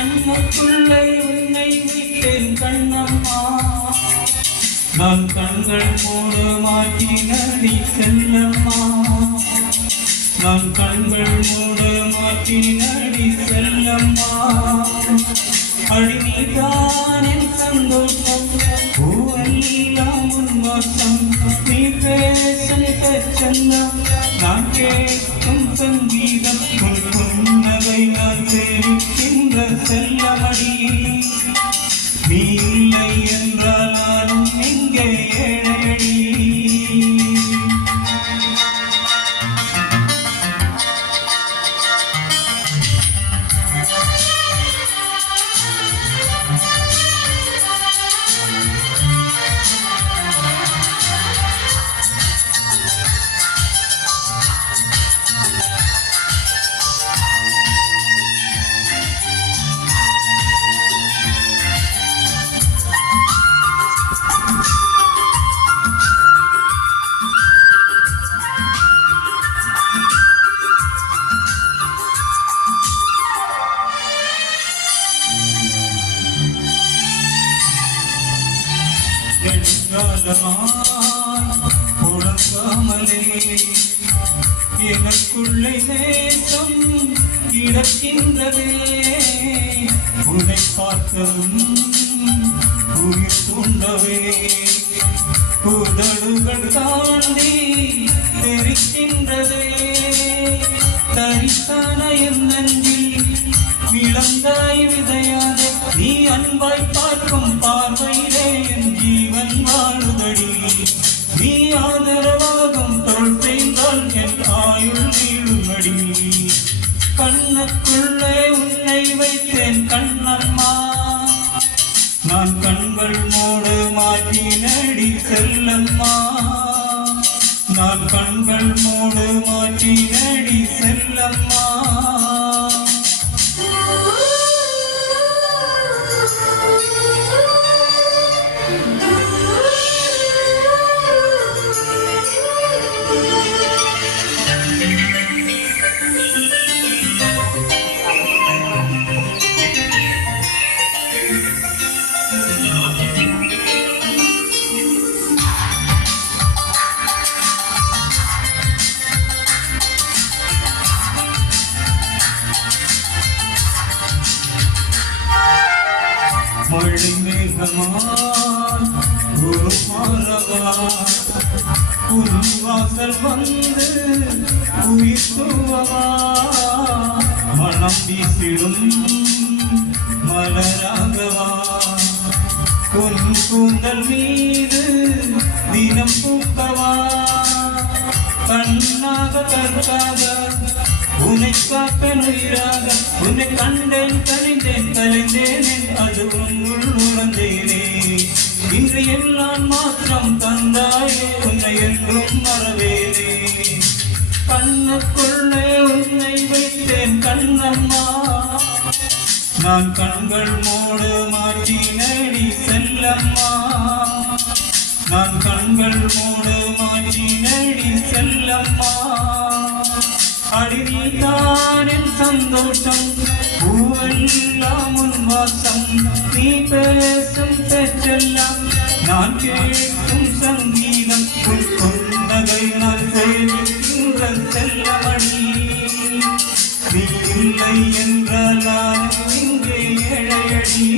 கண்ணுக்குள்ளே உன்னை வைத்தேன் கண்ணம்மா. நான் கண்கள் மூட மாட்டினடி செல்லம்மா. நான் கண்கள் மூட மாட்டினடி செல்லம்மா. அடிநீதான் என் சந்தோஷம் பூவெல்லாம் உன் வாசம். நீ பேசும் செல்லம் நான் கேட்கும் சங்கீதம். உன் புன்னகை நான் சேவிக்கின்ற செல்லமடி. நீ இல்லை என்றால் நானும் எங்கே ஏழையடி. உழக்காமலே எனக்குள்ளே நேசம் கிடக்கின்றதே. உன்னை பார்த்ததும் உயிர் கொண்டவே உதடுகள் தாண்டி தெரிக்கின்றதே. தரிசான என் நெஞ்சில் விளந்தாய் விதையாக நீ அன்பாய் பார்க்கும் பார்வையிலே என் ஜீவன் வாழுதடி. நீ ஆதரவாகும் தோள் செய்தால் என் ஆயுள் நீளுமடி. கண்ணுக்குள்ளே உன்னை வைத்தேன் கண்ணம்மா. நான் கண்கள் மூடு மாற்றினடி செல்லம்மா. நான் கண்கள் மூடு மாற்றினடி செல்லம்மா. மழை மேகமாய் ஒரு மாறவா உன் வாசல் வந்து உயிர் தூவவா. மனம் வீசிடும் மலராகவா உன் கூந்தல் மீது தினம் பூக்கவா. கண்ணாக கற்காக உன்னை காப்பேன் உயிராக. உன்னை கண்டேன் கனிந்தேன் கலைந்தேன் அது உன்னுள் உணர்ந்தேனே. இன்று எல்லாம் மாற்றம் தந்தாயே உன்னை என்றும் மறவேனே. கண்ணுக்குள்ளே உன்னை வைத்தேன் கண்ணம்மா. நான் கண்கள் மூடு மாற்றினடி செல்லம்மா. நான் கண்கள் மூடு மாற்றினடி செல்லம்மா. அடிநீதான் என் சந்தோஷம் பூவெல்லாம் உன் வாசம். நீ பேசும் பேச்செல்லாம் நான் கேட்கும் சங்கீதம். உன் புன்னகை நான் சேவிக்கின்ற செல்லமடி. நீ இல்லை என்றால் நான் இங்கே ஏழையடி.